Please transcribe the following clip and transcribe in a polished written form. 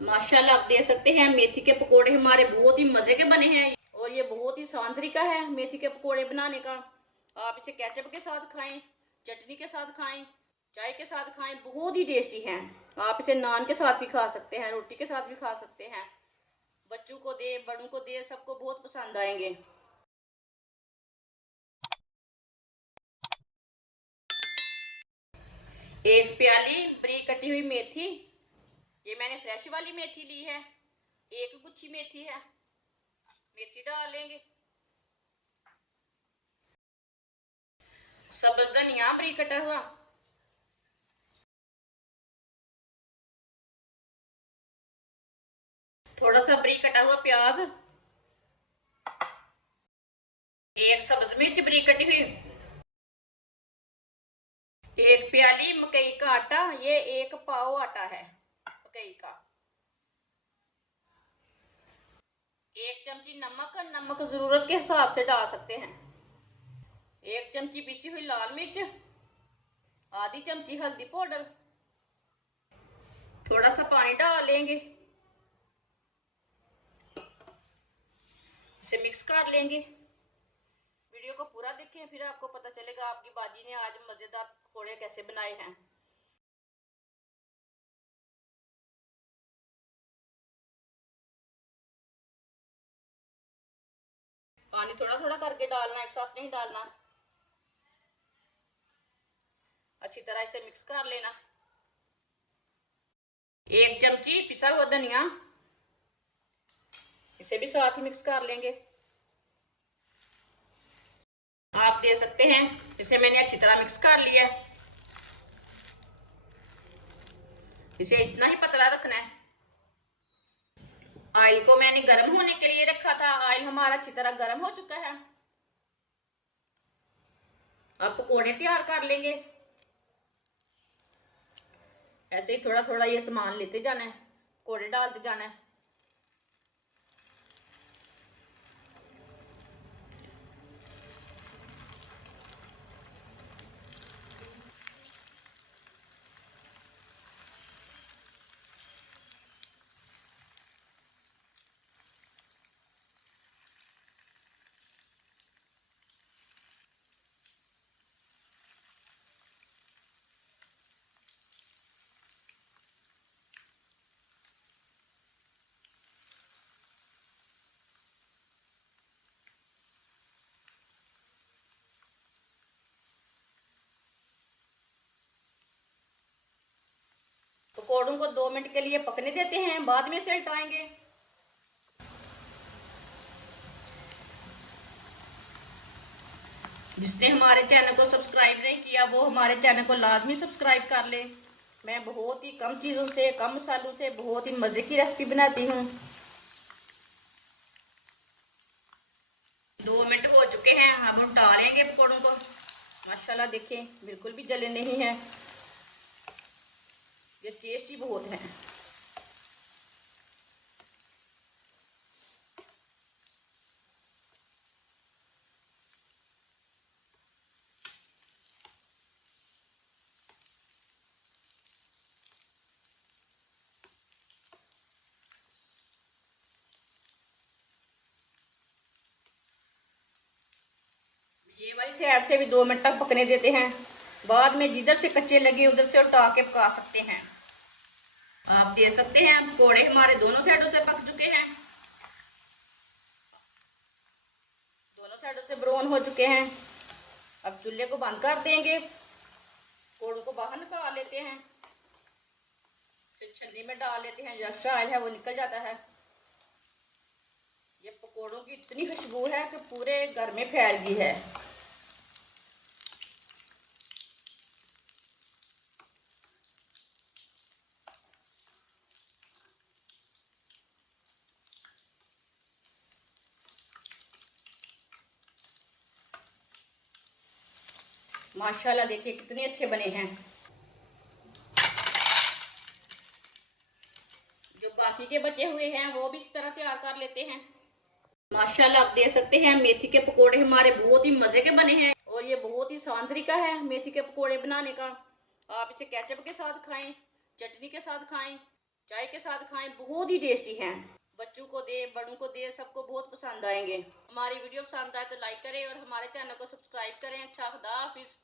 माशाल्लाह आप देख सकते हैं मेथी के पकोड़े हमारे बहुत ही मजे के बने हैं और ये बहुत ही आसान तरीका है मेथी के पकोड़े बनाने का। आप इसे केचप के साथ खाएं, चटनी के साथ खाएं, चाय के साथ खाएं, बहुत ही टेस्टी हैं। आप इसे नान के साथ भी खा सकते हैं, रोटी के साथ भी खा सकते हैं। बच्चों को दे, बड़ों को दे, सबको बहुत पसंद आएंगे। एक प्याली बारीक कटी हुई मेथी, ये मैंने फ्रेश वाली मेथी ली है। एक गुच्छी मेथी है, मेथी डाल लेंगे। सब्ज धनिया बारीक कटा हुआ, थोड़ा सा बारीक कटा हुआ प्याज, एक सब्ज मिर्च बारीक कटी हुई, एक प्याली मकई का आटा, ये 1 पाव आटा है मकई का, 1 चमची नमक, नमक जरूरत के हिसाब से डाल सकते हैं, 1 चमची पिसी हुई लाल मिर्च, आधी चमची हल्दी पाउडर, थोड़ा सा पानी डाल लेंगे, इसे मिक्स कर लेंगे। वीडियो को पूरा देखें, फिर आपको पता चलेगा आपकी बाजी ने आज मजेदार पकौड़े कैसे बनाए हैं। पानी थोड़ा थोड़ा करके डालना, एक साथ नहीं डालना। अच्छी तरह इसे मिक्स कर लेना। 1 चमची पिसा हुआ धनिया, इसे भी साथ ही मिक्स कर लेंगे। आप दे सकते हैं, इसे मैंने अच्छी तरह मिक्स कर लिया है। इसे इतना ही पतला रखना है। ऑयल को मैंने गर्म होने के लिए रखा था, ऑयल हमारा अच्छी तरह गर्म हो चुका है। अब पकौड़े तैयार कर लेंगे। ऐसे ही थोड़ा थोड़ा ये सामान लेते जाना है, पकौड़े डालते जाना है। पकौड़ों को 2 मिनट के लिए पकने देते हैं, बाद में इसे हटाएंगे। जिसने हमारे चैनल को सब्सक्राइब नहीं किया वो हमारे चैनल को लाजमी सब्सक्राइब कर ले। मैं बहुत ही कम चीज़ों से, कम मसालों से बहुत ही मज़े की रेसिपी बनाती हूँ। 2 मिनट हो चुके हैं, हम डालेंगे पकौड़ों को। माशाल्लाह देखिए बिल्कुल भी जले नहीं है, ये टेस्टी बहुत है। ये वाली साइड से भी 2 मिनट तक पकने देते हैं, बाद में जिधर से कच्चे लगे उधर से उठा के पका सकते हैं। आप देख सकते हैं पकौड़े हमारे दोनों साइडों से पक चुके हैं, दोनों साइडों से ब्राउन हो चुके हैं। अब चूल्हे को बंद कर देंगे, पकौड़ों को बाहर निकाल लेते हैं, छन्नी में डाल लेते हैं, जो एक्स्ट्रा ऑयल है वो निकल जाता है। ये पकौड़ों की इतनी खुशबू है कि पूरे घर में फैल गई है। माशाल्लाह देखिए कितने अच्छे बने हैं। जो बाकी के बचे हुए हैं वो भी इस तरह तैयार कर लेते हैं। माशाल्लाह आप देख सकते हैं मेथी के पकोड़े हमारे बहुत ही मजे के बने हैं और ये बहुत ही आसान तरीका है मेथी के पकोड़े बनाने का। आप इसे केचप के साथ खाएं, चटनी के साथ खाएं, चाय के साथ खाएं, बहुत ही टेस्टी हैं। बच्चों को दे, बड़ों को दे, सबको बहुत पसंद आएंगे। हमारी वीडियो पसंद आए तो लाइक करें और हमारे चैनल को सब्सक्राइब करें। अच्छा, खुदा हाफिज।